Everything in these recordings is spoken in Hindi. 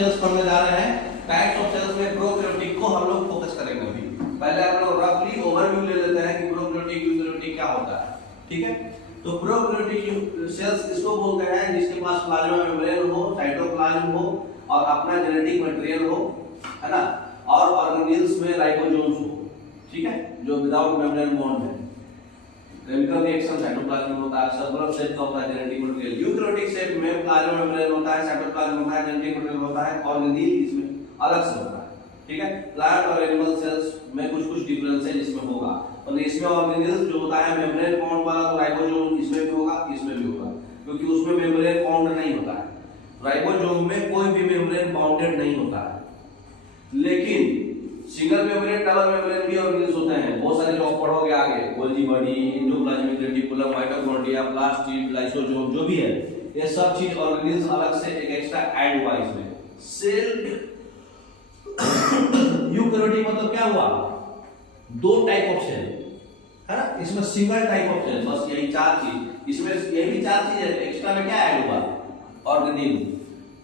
सेल्स पढ़ने जा रहे हैं। टाइप्स ऑफ सेल्स में प्रोकैरियोटिक को हम लोग फोकस करेंगे अभी। पहले हम लोग रफली ओवरव्यू ले लेते हैं कि प्रोकैरियोटिक यूकैरियोटिक क्या होता है, ठीक है। तो प्रोकैरियोटिक सेल्स इसको बोलते हैं जिसके पास प्लाज्मा मेम्ब्रेन हो, साइटोप्लाज्म हो और अपना जेनेटिक मटेरियल हो, है ना, और ऑर्गेनेल्स में राइबोसोम्स हो, ठीक है, जो विदाउट मेम्ब्रेन बॉन्ड है। केमिकल रिएक्शन साइटोप्लाज्म में होता है, सर्कुलर शेप का होता है जेनेटिक मटेरियल। यूकैरियोटिक शेप में प्लाज्मा मेम्ब्रेन होता है, साइटोप्लाज्म होता है, जेनेटिक मटेरियल होता है, ऑर्गेनेल इसमें अलग से होता है, ठीक है। प्लांट और एनिमल सेल्स में कुछ डिफरेंस है जिसमें होगा, और इसमें ऑर्गेनेल्स जो होता है मेम्ब्रेन बॉन्ड वाला, तो राइबोसोम इसमें भी होगा, इसमें भी होगा, क्योंकि उसमें मेम्ब्रेन बॉन्ड नहीं होता है। राइबोसोम में कोई भी मेम्ब्रेन बाउंडेड नहीं होता है, लेकिन सिंगल मेम्ब्रेन, डबल मेम्ब्रेन भी ऑर्गेनेल्स होते हैं। बहुत सारे जो आप पढ़ोगे आगे, Golgi body, endoplasmic reticulum, mitochondria, plastid, lysosome जो भी है, ये सब चीज ऑर्गेनेल्स अलग से एक एक्स्ट्रा ऐड हुआ इसमें। सेल यूकैरियोटिक मतलब क्या हुआ, दो टाइप ऑफ सेल है ना, इसमें सिंगल टाइप ऑफ सेल, बस यही चार चीज, इसमें यही भी चार चीज है, एक्स्ट्रा में क्या ऐड हुआ, ऑर्गेनेल।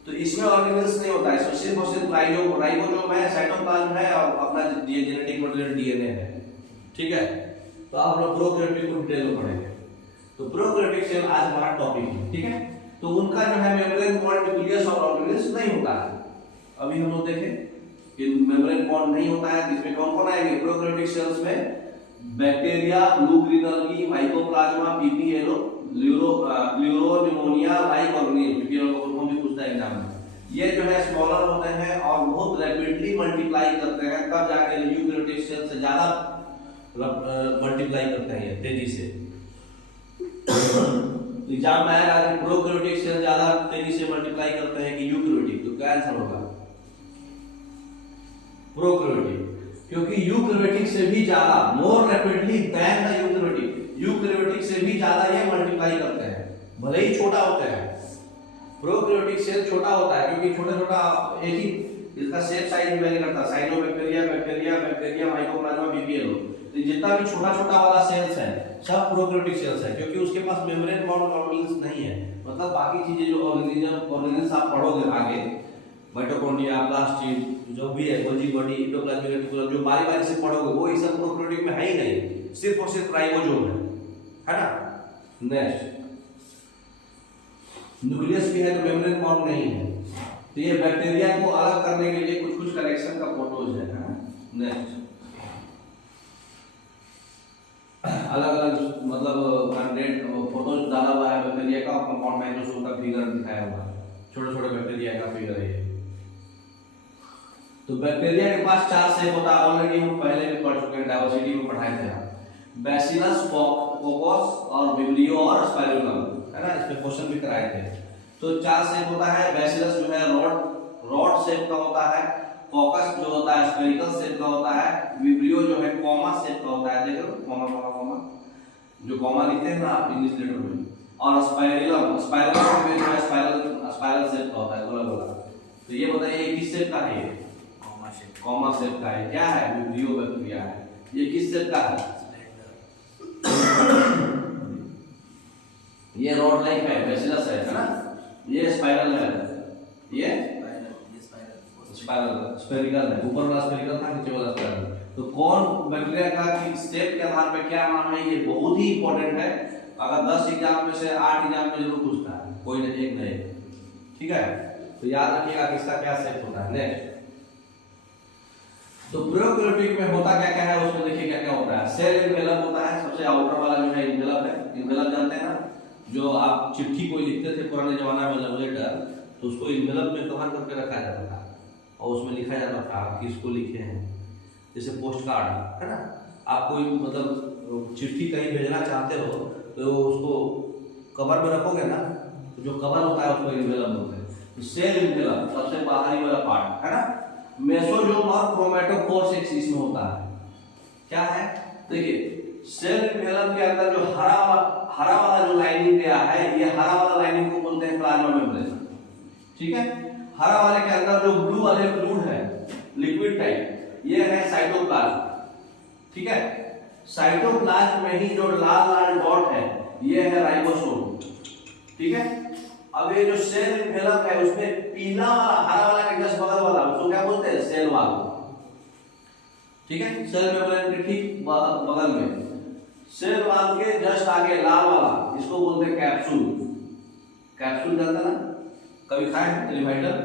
तो इसमें ऑर्गेनेल्स नहीं होता है, इसमें सिर्फ और सिर्फ राइबोसोम है, साइटोप्लाज्म है और अपना जेनेटिक मटेरियल डीएनए है, ठीक है। तो आप लोग प्रोकैरियोटिक को डिटेल में पढ़ेंगे। तो प्रोकैरियोटिक सेल आज हमारा टॉपिक है, ठीक है। तो उनका जो है मेम्ब्रेन बॉन्ड न्यूक्लियस और ऑर्गेनेल्स नहीं होता है। अभी हम लोग देखें कि मेम्ब्रेन बॉन्ड नहीं होता है, इसमें कौन कौन आएंगे प्रोकैरियोटिक सेल्स में, bacteria, blue green algae, mycoplasma, PPLO, pleuropneumonia like organism, क्योंकि उनको भी पूछता है एग्जाम में। ये जो है स्मॉलर होते हैं और बहुत रैपिडली मल्टीप्लाई करते हैं, तब जाके यूकैरियोटिक सेल से ज्यादा मल्टीप्लाई करते हैं ये तेजी से। एग्जाम में आएगा कि प्रोकैरियोटिक सेल ज्यादा तेजी से मल्टीप्लाई करते हैं कि यूकैरियोटिक, तो क्या आंसर होगा, प्रोकैरियोटिक, क्योंकि यूकैरियोटिक से भी ज्यादा, more rapidly than the eukaryotic, eukaryotic से भी ज्यादा ये मल्टीप्लाई करते हैं, भले ही छोटा होते हैं। प्रोकैरियोटिक सेल छोटा होता है क्योंकि छोटा एक ही इसका शेप साइज वेरी करता है, साइनोबैक्टीरिया, माइकोप्लाज्मा, पीपीएलो, तो जितना भी छोटा वाला सेल्स है सब प्रोकैरियोटिक सेल्स है, क्योंकि उसके पास मेम्ब्रेन बॉन्ड ऑर्गेनेल्स नहीं है। मतलब बाकी चीजें जो ऑर्गेनिज्म आप पढ़ोगे आगे, माइटोकॉन्ड्रिया, प्लास्टिड जो भी है, गोल्गी बॉडी, एंडोप्लाज्मिक रेटिकुलम, जो बारी से पढ़ोगे वो ये सब प्रोकैरियोटिक में है ही नहीं, सिर्फ और सिर्फ राइबोसोम है ना। नेक्स्ट, न्यूक्लियस भी है तो मेम्ब्रेन बॉन्ड नहीं है, तो ये बैक्टीरिया को अलग करने के लिए कुछ कलेक्शन का फोटोज है। नेक्स्ट, अलग मतलब कैंडिडेट फोटोज डाला हुआ है बैक्टीरिया का, कंपाउंड माइक्रोस्कोप का फिगर दिखाया हुआ है, छोटे बैक्टीरिया का फिगर है। तो बैक्टीरिया के पास चार शेप होता है, ऑलरेडी हम पहले भी पढ़ चुके हैं, डायवर्सिटी में पढ़ाए थे, बैसिलस, कोकोस और विब्रियो और स्पाइरुलम, है ना, इसमें क्वेश्चन भी कराए थे। तो चार शेप होता है, बैसिलस जो है रॉड शेप का होता है, कोकस जो होता है स्फेरिकल शेप का होता है, विब्रियो जो है कॉमा शेप का होता है, देखो कॉमा जो कॉमा लिखते हैं ना आप इंग्लिश लेटर में, और स्पाइरुलम में जो है स्पाइरल शेप का होता है, गोला। तो ये बताइए किस शेप का है, ये कॉमा शेप का है, क्या है, विब्रियो बैक्टीरिया है। ये किस शेप का है, ये रॉड लाइक है, बैसिलस है ना, ये स्पाइरल है, ये स्फेरिकल है, ऊपर वाला स्फेरिकल था, नीचे वाला स्पाइरल। तो कौन बैक्टीरिया का शेप के आधार पे क्या नाम है, ये बहुत ही इंपॉर्टेंट है। अगर 10 एग्जाम में से 8 एग्जाम में जरूर पूछता है, कोई नहीं एक नहीं, ठीक है। तो याद रखिएगा किसका क्या शेप होता है। नेक्स्ट, तो प्रोकैरियोटिक में होता क्या है, उसमें देखिए क्या होता है। सेल इन्वेलप होता है, सबसे आउटर वाला जो है इन्वेलप है। इन्वेलप जानते हैं ना, जो आप चिट्ठी कोई लिखते थे पुराने जमाना में, लव लेटर, तो उसको इन्वेलप में कवर करके रखा जाता था और उसमें लिखा जाता था आप किसको लिखे हैं। जैसे पोस्ट कार्ड है ना, आप कोई मतलब चिट्ठी कहीं भेजना चाहते हो तो उसको कवर में रखोगे ना, तो जो कवर होता है उसको इन्वेलप बोलते हैं। तो सेल इन्वेलप सबसे बाहरी वाला पार्ट है ना, मेसोजोम और क्रोमेटोफोर्स एक इसमें होता है। क्या है, देखिए सेल इन्वेलप के अंदर जो हरा वाला जो लाइनिंग गया है, ये हरा वाला लाइनिंग को बोलते हैं प्लाज्मा मेम्ब्रेन, ठीक है। हरा वाले के अंदर जो ब्लू वाले फ्लूइड है, लिक्विड टाइप, ये है साइटोप्लाज्म, ठीक है। साइटोप्लाज्म में ही जो लाल डॉट है, ये है राइबोसोम, ठीक है। अब ये जो सेल इन्वेलप है उसमें पीला वाला, हरा वाला के जस्ट वॉल, ठीक है, सेल मेम्ब्रेन के ठीक बगल में, सेल वॉल के जस्ट आगे लाल वाला, इसको बोलते हैं कैप्सूल। कैप्सूल जानता ना, कभी खाए हैं रिवाइटल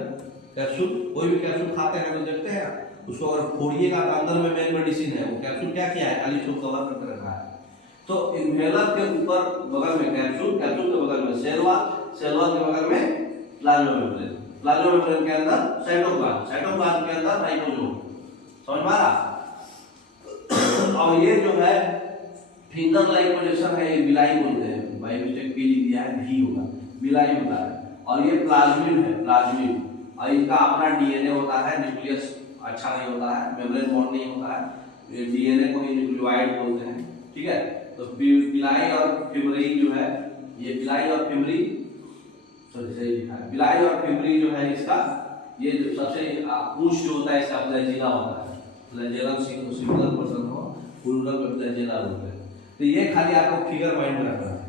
कैप्सूल? कोई भी कैप्सूल खाते हैं तो देखते हैं उसको, अगर फोड़िएगा तो अंदर में मेन मेडिसिन है। वो कैप्सूल क्या किया है, खाली इसको कवर करके रखा है। तो इनहेलर के ऊपर बगल में कैप्सूल, कैप्सूल के बगल में सेल वॉल, सेल वॉल के बगल में प्लाज्मा मेम्ब्रेन, प्लाज्मा मेम्ब्रेन के अंदर साइटोप्लाज्म, साइटोप्लाज्म के अंदर राइबोसोम। समझ में आ रहा? और ये जो है फिंगर लाइक प्रोजेक्शन है, ये बिलाई बोलते हैं, बाई मिस्टेक पी लिख दिया है, भी होगा, बिलाई होता है। और ये प्लाज्मिड है, प्लाज्मिड, और इनका अपना डीएनए होता है, न्यूक्लियस अच्छा नहीं होता है, मेम्ब्रेन बॉन्ड नहीं होता है, ये डीएनए को भी न्यूक्लियोइड बोलते हैं, ठीक है। तो बिलाई और फिमरी जो है, ये बिलाई और फिमरी, सॉरी सही लिखा है, बिलाई और फिमरी जो है इसका, ये जो सबसे पूंछ जो होता है इसका फ्लैजिला होता है, फ्लैजेलम सिंगुलर पर्सन हो, प्लूरल में फ्लैजिला होता है। तो ये खाली आपको फिगर माइंड में रखना है।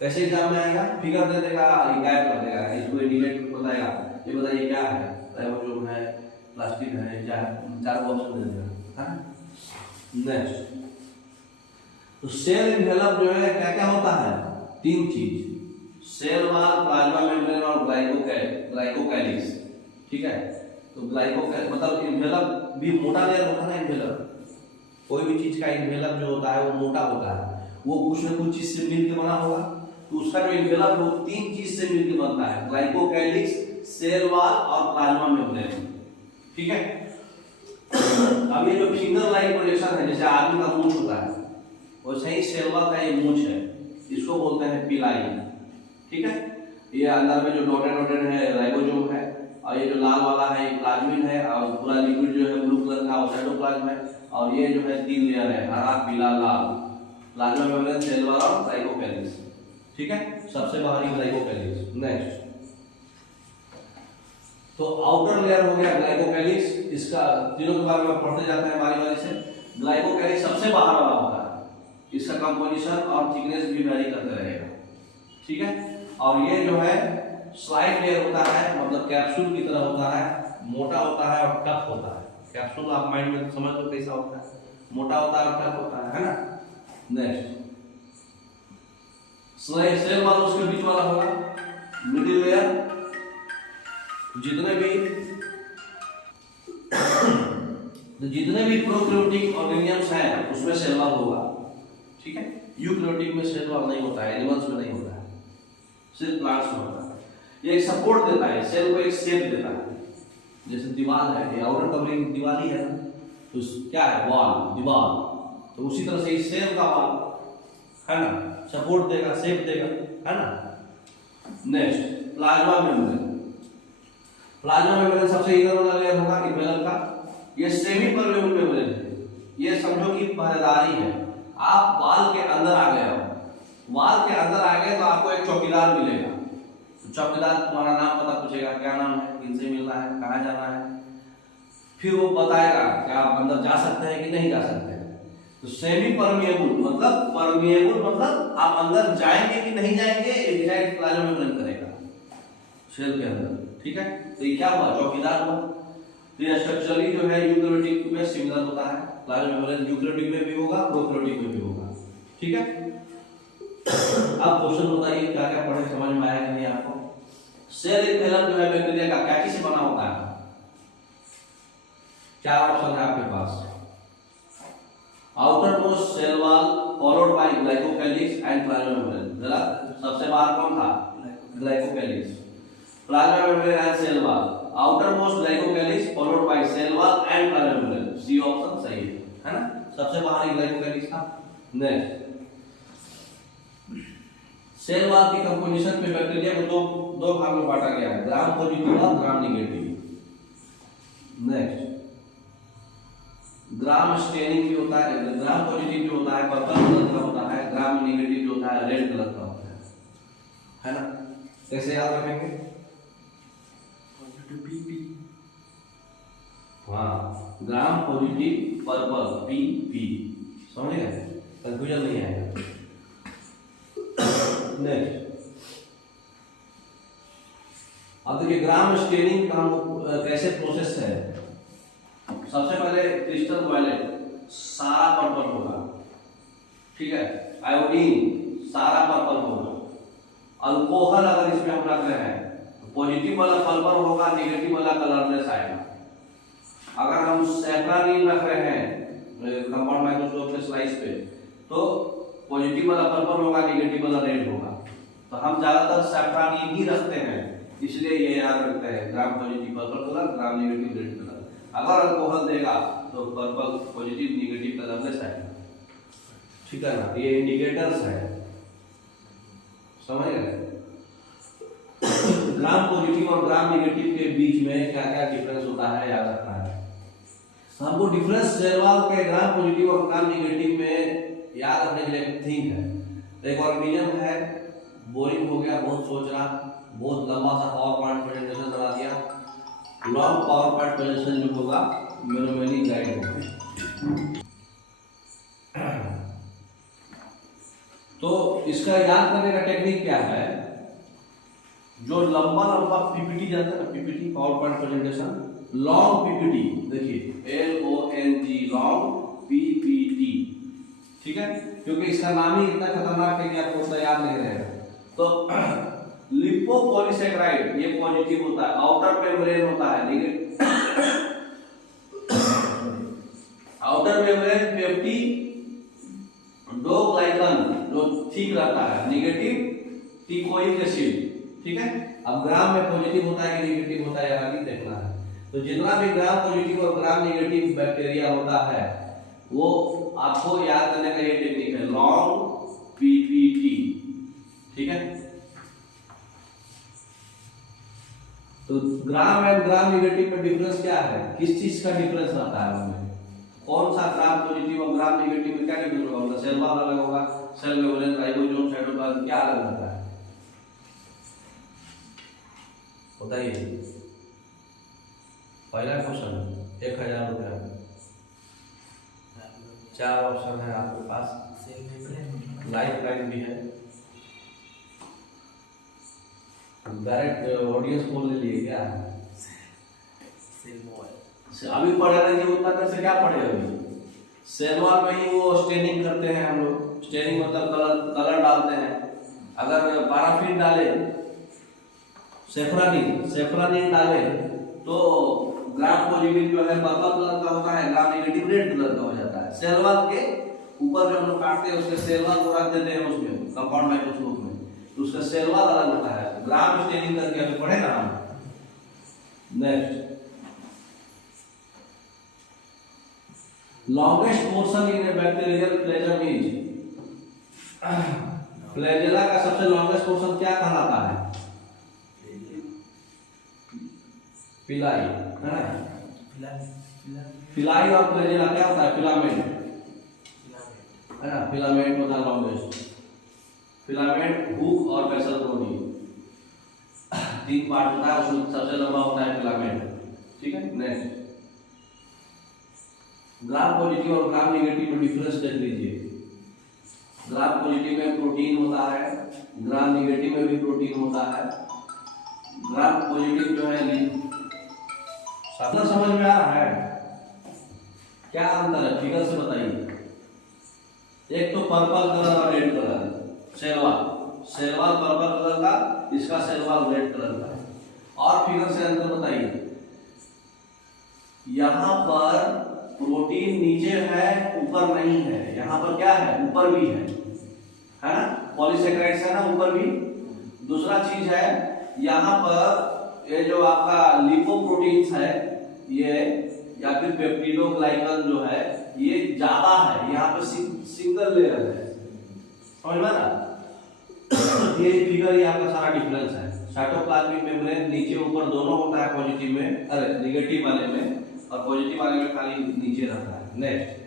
कैसे एग्जाम में आएगा, फिगर दे देगा, गायब कर देगा, इसको इंडिकेट बताएगा, ये बताइए क्या है, राइबोसोम है, प्लास्टिक है, चार ऑप्शन दे देगा, है। नेक्स्ट, तो सेल इनवेलप जो है क्या क्या होता है, तीन चीज, सेल वॉल, प्लाज्मा मेम्ब्रेन और ग्लाइकोकैलिक्स, ठीक है। तो मतलब इनवेलप भी मोटा लेयर होता है ना, इनवेलप कोई भी चीज का इनवेलप जो होता है वो मोटा होता है, वो कुछ न कुछ चीज से मिलकर बना होगा। तो उसका जो इनवेलप है वो तीन चीज से मिलकर बनता है, ग्लाइकोकैलिक्स, सेल वॉल और प्लाज्मा मेम्ब्रेन, ठीक है। अब ये जो फिंगर लाइक प्रोजेक्शन है, जैसे आदमी का मूंछ होता है वैसे ही सेल वॉल का ये मूंछ है, इसको बोलते हैं पिलाई, ठीक है। ये अंदर में जो डॉटेड है राइबोसोम है, और ये जो लाल वाला है ये प्लाज्मिड है, और पूरा लिक्विड जो है ब्लू कलर का वो साइटोप्लाज्म है, और ये जो है तीन लेयर है, हरा, पीला, लाल, प्लाज्मा मेम्ब्रेन, सेल वॉल और ग्लाइकोकैलिक्स, ठीक है। सबसे बाहरी ग्लाइकोकैलिक्स। नेक्स्ट, तो आउटर लेयर हो गया ग्लाइकोकैलिक्स, इसका तीनों के बारे में पढ़ते जाते हैं बारी बारी से। ग्लाइकोकैलिक्स सबसे बाहर वाला होता है, इसका कंपोजिशन और थिकनेस भी वेरी करते रहेगा, ठीक है। और ये जो है स्लाइड लेयर होता है, मतलब कैप्सूल की तरह होता है, मोटा होता है और टफ होता है। कैप्सूल आप माइंड में समझ लो कैसा होता है, मोटा होता है और टफ होता है ना। नेक्स्ट, सेल वॉल उसके बीच वाला होगा, मिडिल लेयर, जितने भी प्रोकैरियोटिक ऑर्गेनिजम्स हैं उसमें सेल वॉल होगा, ठीक है। यूकैरियोटिक में सेल वॉल नहीं होता है, एनिमल्स में नहीं होता है, सिर्फ प्लांट्स में होता है। ये एक सपोर्ट देता है, सेल को एक शेप देता है, जैसे दीवार है, ये आउटर कवरिंग दीवार ही है ना, तो क्या है, वॉल, दीवार, तो उसी तरह से इस सेल का वॉल है ना, सपोर्ट देगा, शेप देगा, है ना। Next, plasma membrane, plasma membrane सबसे इनर वाला लेयर होगा इनवेलप का, ये सेमी परमेबल मेम्ब्रेन है, ये समझो कि पहरेदारी है। आप वॉल के अंदर आ गए हो, वॉल के अंदर आ गए तो आपको एक चौकीदार मिलेगा, तो चौकीदार तुम्हारा नाम पता पूछेगा, क्या नाम है, किनसे मिलना है, कहाँ जाना है, फिर वो बताएगा कि आप अंदर जा सकते हैं कि नहीं जा सकते हैं। तो सेमी परमिएबल मतलब, परमिएबल मतलब आप अंदर जाएंगे कि नहीं जाएंगे, डिसाइड प्लाज्मा मेम्ब्रेन करेगा सेल के अंदर, ठीक है। तो ये क्या हुआ, चौकीदार हुआ। तो ये स्ट्रक्चरली जो है यूकैरियोटिक में सिमिलर होता है, प्लाज्मा मेम्ब्रेन यूकैरियोटिक में भी होगा, प्रोकैरियोटिक में भी होगा, ठीक है। अब क्वेश्चन बताइए क्या क्या पढ़े, समझ में आया कि नहीं आपको। सेल इनवेलप जो है बैक्टीरिया का क्या चीज से बना होता है, चार ऑप्शन है आपके पास, outer most cell wall followed by glycocalyx and plasma membrane. जरा सबसे बाहर कौन था, glycocalyx, plasma membrane and cell wall, outer most glycocalyx followed by cell wall and plasma membrane, C option सही है ना, सबसे बाहर ग्लाइकोकैलिक्स था। नेक्स्ट, सेल वॉल की कंपोजिशन पे बैक्टीरिया को दो भाग में बांटा गया है, ग्राम पॉजिटिव और gram negative. Next, gram staining भी होता है, ग्राम पॉजिटिव जो होता है पर्पल कलर का होता है, ग्राम नेगेटिव जो होता है रेड कलर का होता है ना। कैसे याद रखेंगे, हाँ, ग्राम पॉजिटिव पर्पल PP, समझ गए, कंफ्यूजन नहीं आएगा। नेक्स्ट, अब देखिए ग्राम स्टेनिंग का कैसे प्रोसेस है, सबसे पहले क्रिस्टल वॉयलेट सारा पर्पल होगा, ठीक है। आयोडीन सारा पर्पल होगा। अल्कोहल अगर इसमें हम रख रहे हैं तो पॉजिटिव वाला पर्पल होगा, नेगेटिव वाला कलरलेस आएगा। अगर हम सैफरानीन रख रहे हैं कंपाउंड माइक्रोस्कोप के स्लाइस पे तो पॉजिटिव वाला पर्पल होगा, नेगेटिव वाला रेड होगा। तो हम ज्यादातर सैफरानीन ही रखते हैं, इसलिए ये याद रखते हैं gram positive purple colour, gram negative red colour. अगर अल्कोहल देगा तो पर्पल पॉजिटिव नेगेटिव कलरलेस आएगा, ठीक है ना। ये इंडिकेटर्स है, समझ गए। ग्राम पॉजिटिव और ग्राम नेगेटिव के बीच में क्या क्या डिफरेंस होता है याद रखना है हमको। डिफरेंस सेलवाल के ग्राम पॉजिटिव और ग्राम नेगेटिव में याद रखने के लिए एक थिंग है। एक ऑर्गेनिज्म है, बोरिंग हो गया, बहुत सोच रहा, बहुत लंबा सा पावर पॉइंट प्रेजेंटेशन बना दिया। लॉन्ग पावर पॉइंट प्रेजेंटेशन जो होगा मेनोमेनी गाइड होगा। तो इसका याद करने का टेक्निक क्या है, जो लंबा लंबा पीपीटी जाता है ना, PPT power point presentation, long PPT, देखिए LONG लॉन्ग पीपीटी, ठीक है। क्योंकि इसका नाम ही इतना खतरनाक है कि आपको उतना याद नहीं रहेगा। तो लिपोपॉलीसैकेराइड ये पॉजिटिव होता है, आउटर मेम्ब्रेन होता है, नेगेटिव आउटर मेम्ब्रेन पेप्टिडोग्लाइकन जो ठीक रहता है, नेगेटिव टिकोइक एसिड, ठीक है। अब ग्राम में पॉजिटिव होता है कि नेगेटिव होता है यानी देखना है। तो जितना भी ग्राम पॉजिटिव और ग्राम नेगेटिव बैक्टीरिया होता है वो आपको याद करने का ये टेक्निक है, लॉन्ग पीपीटी, ठीक है। तो ग्राम एंड ग्राम नेगेटिव में डिफरेंस क्या है, किस चीज का डिफरेंस रहता है उनमें, कौन सा ग्राम पॉजिटिव और ग्राम नेगेटिव में क्या डिफरेंस होगा, सेल वॉल अलग होगा, सेल मेम्ब्रेन, राइबोसोम, साइटोप्लाज्म क्या अलग रहता है बताइए। पहला क्वेश्चन 1000 रुपया, 4 ऑप्शन है आपके पास, लाइफ लाइन भी है, डायरेक्ट ऑडियंस बोल ले लिए क्या अभी पढ़ रहे हैं, उतना देर से क्या पढ़े अभी। सेल वॉल में ही वो स्टेनिंग करते हैं हम लोग, स्टेनिंग मतलब कलर डालते हैं। अगर पैराफिन डाले, सेफ्रानिन डाले तो ग्राम पॉजिटिव जो है पर्पल कलर का होता है, ग्राम नेगेटिव रेड कलर का हो जाता है। सेल वॉल के ऊपर जो हम लोग काटते हैं उसके सेल वॉल को रख देते हैं उसमें कंपाउंड माइक्रोस्कोप में, तो उसका सेल वॉल अलग होता है। ग्राम स्टेनिंग करके अभी पढ़े ना हम। Next, longest portion in A bacterial flagellum is, flagella का सबसे लॉन्गेस्ट पोर्शन क्या कहलाता है, पिलाई है ना। फिलाई और फ्लैजेला क्या होता है, फिलामेंट है ना, फिलामेंट होता है लॉन्गेस्ट। फिलामेंट, हुक और बेसल बॉडी 3 पार्ट होता है, उसमें सबसे लंबा होता है फिलामेंट, ठीक है। नेक्स्ट, ग्राम पॉजिटिव और ग्राम नेगेटिव में डिफरेंस देख लीजिए। ग्राम पॉजिटिव में प्रोटीन होता है, ग्राम नेगेटिव में भी प्रोटीन होता है। ग्राम पॉजिटिव जो है साधना समझ में आ रहा है, क्या अंतर है फिगर से बताइए। एक तो पर्पल कलर और red colour, cell wall purple colour का, इसका सेलवाल रेड कलर का है। और फिगर से अंतर बताइए, यहाँ पर प्रोटीन नीचे है ऊपर नहीं है, यहाँ पर क्या है ऊपर भी है ना, पॉलीसेकेराइड्स है ना ऊपर भी। दूसरा चीज है यहाँ पर ये जो आपका लिपोप्रोटीन्स है ये या फिर पेप्टिडोग्लाइकन जो है ये ज्यादा है, यहाँ पर सिंगल लेयर है, समझ में ना। ये फिगर ये आपका सारा डिफरेंस है। साइटोप्लाज्मिक मेम्ब्रेन नीचे ऊपर दोनों होता है पॉजिटिव में, अरे नेगेटिव वाले में, और पॉजिटिव वाले में खाली नीचे रहता है। नेक्स्ट,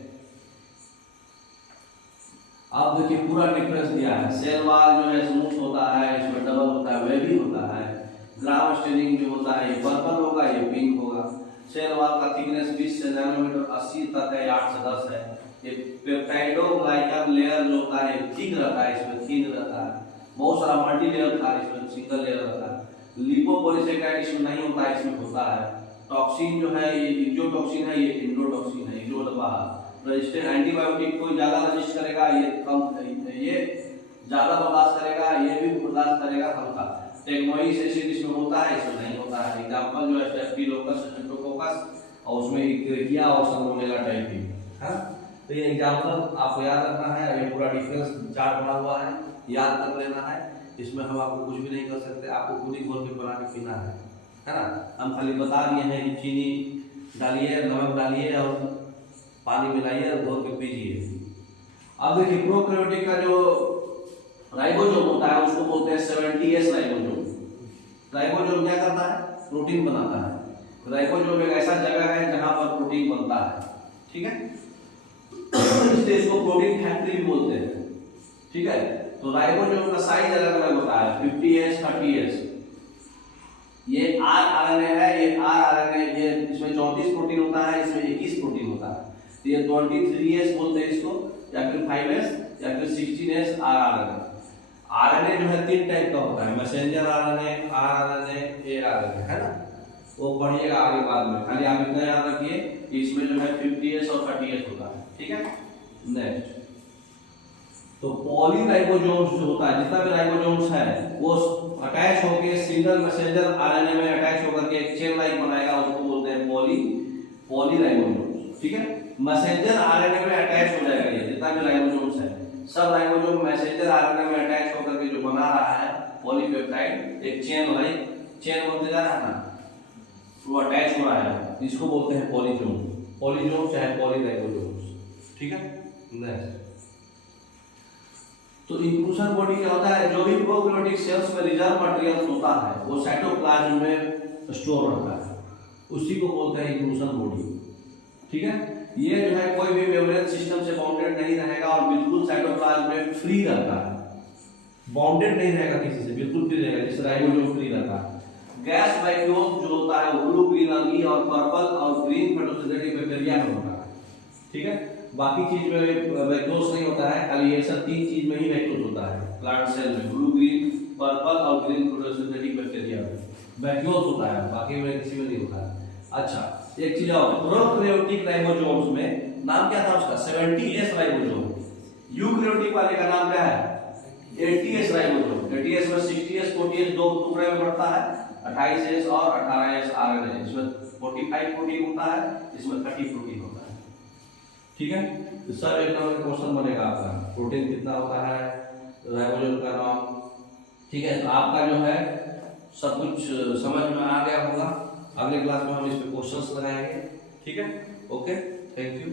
अब देखिए पूरा डिफरेंस दिया है। सेल वॉल जो है स्मूथ होता है, इसमें डबल होता है, वेवी होता है। ग्राम स्टेनिंग जो होता है ये पर्पल होगा, ये पिंक होगा। सेल वॉल का थिकनेस 20 से नैनोमीटर 80 तक है, 8 से 10 है। ये पेप्टाइडोग्लाइकन लेयर जो होता है थिक रहता है, इसमें थिन रहता है। बहुत सारा मल्टी लेयर था, इसमें सिंगल लेयर रहता है। लिपोपॉलीसेकेराइड इसमें नहीं होता है, इसमें होता है। टॉक्सिन जो है ये एक्जोटॉक्सिन है, ये इंडोटॉक्सिन है। एक्जो मतलब बाहर, रजिस्टेंट एंटीबायोटिक को ज्यादा रजिस्ट करेगा, ये कम, ये ज्यादा बर्दाश्त करेगा, ये भी बर्दाश्त करेगा हल्का। टेग्मोइस एसिड इसमें होता है, इसमें नहीं होता है। एग्जांपल जो है स्ट्रेप्टोकोकस, स्ट्रेप्टोकोकस और उसमें इक्रिया और सल्मोनेला टाइफी है। तो ये एग्जांपल आपको याद रखना है। ये पूरा डिफरेंस चार्ट बना हुआ है, याद कर लेना है। इसमें हम आपको कुछ भी नहीं कर सकते, आपको खुद ही घोल के बना के पीना है ना। हम खाली बता दिए हैं कि चीनी डालिए, नमक डालिए और पानी मिलाइए और घोल के पीजिए। अब देखिए प्रोकैरियोटिक का जो राइबोसोम होता है उसको बोलते हैं 70S राइबोसोम। राइबोसोम क्या करता है? प्रोटीन बनाता है। राइबोसोम एक ऐसा जगह है जहां पर प्रोटीन बनता है, ठीक है। इसलिए इसको प्रोटीन फैक्ट्री भी बोलते हैं, ठीक है। तो राइबोसोम का साइज अलग अलग होता है, 50S 30S। ये rRNA है, ये rRNA, ये इसमें 34 प्रोटीन होता है, इसमें 21 प्रोटीन होता है। तो ये 23S बोलते हैं इसको, या फिर 5S या फिर 16S rRNA। आरएनए जो है 3 टाइप का होता है, मैसेंजर आरएनए, आरएनए, एआरएनए, है ना। वो पढ़िएगा आगे बाद में। खाली आप इतना याद रखिए कि इसमें जो है 50S और 30S होता है, ठीक है। नेक्स्ट, तो पॉलीराइबोसोम्स जो होता है, जितना भी राइबोसोम्स है वो अटैच होकर सिंगल मैसेंजर आरएनए में अटैच होकर के एक चेन लाइक बनाएगा, उसको बोलते हैं पॉलीराइबोसोम्स, ठीक है। मैसेंजर आरएनए में अटैच हो जाएगा। ये जितना भी राइबोसोम्स है सब राइबोसोम मैसेंजर आरएनए में अटैच होकर के जो बना रहा है पॉलीपेप्टाइड, एक चेन लाइक, चेन बोलते जा रहा है ना, वो अटैच हो रहा है, इसको बोलते हैं पॉलीजोम। पॉलीजोम चाहे पॉलीराइबोसोम्स, ठीक है। नेक्स्ट, तो इंक्लूजन बॉडी क्या होता है? जो भी प्रोकैरियोटिक सेल्स में रिजर्व मटेरियल होता है वो साइटोप्लाज्म में स्टोर रहता है, उसी को बोलते हैं इंक्लूजन बॉडी, ठीक है। ये जो है कोई भी मेम्ब्रेन सिस्टम से बाउंडेड नहीं रहेगा और बिल्कुल साइटोप्लाज्म में फ्री रहता है, बाउंडेड नहीं रहेगा किसी से, बिल्कुल फ्री रहेगा, जैसे राइबोसोम फ्री रहता है। गैस वैक्यूम जो होता है वो ब्लू, ग्रीन, रंगी और पर्पल और ग्रीन फोटोसिंथेटिक बैक्टीरिया में होता है, ठीक है। बाकी चीज में वैक्यूम्स नहीं होता है, खाली ये सब 3 चीज में ही वैक्यूम्स होता है प्लांट सेल में, ब्लू, ग्रीन, पर्पल और ग्रीन फोटोसिंथेटिक बैक्टीरिया में वैक्यूम्स होता है, बाकी में किसी में नहीं होता है। अच्छा, एक चीज और, प्रोकैरियोटिक राइबोसोम्स में नाम क्या था उसका? 70S ribosome. यूकैरियोटिक वाले का नाम क्या है? 80S ribosome. 80S में 60S 40S दो टुकड़े में बढ़ता है, 28S और 18S आरएनए। इसमें 45 प्रोटीन होता है, इसमें 30 प्रोटीन होता है, ठीक है। तो सर एक नंबर का क्वेश्चन बनेगा आपका, प्रोटीन कितना होता है, राइबोसोम का नाम, ठीक है। तो आपका जो है सब कुछ समझ में आ गया होगा। अगले क्लास में हम इस पे क्वेश्चंस लगाएंगे, ठीक है। Okay, thank you.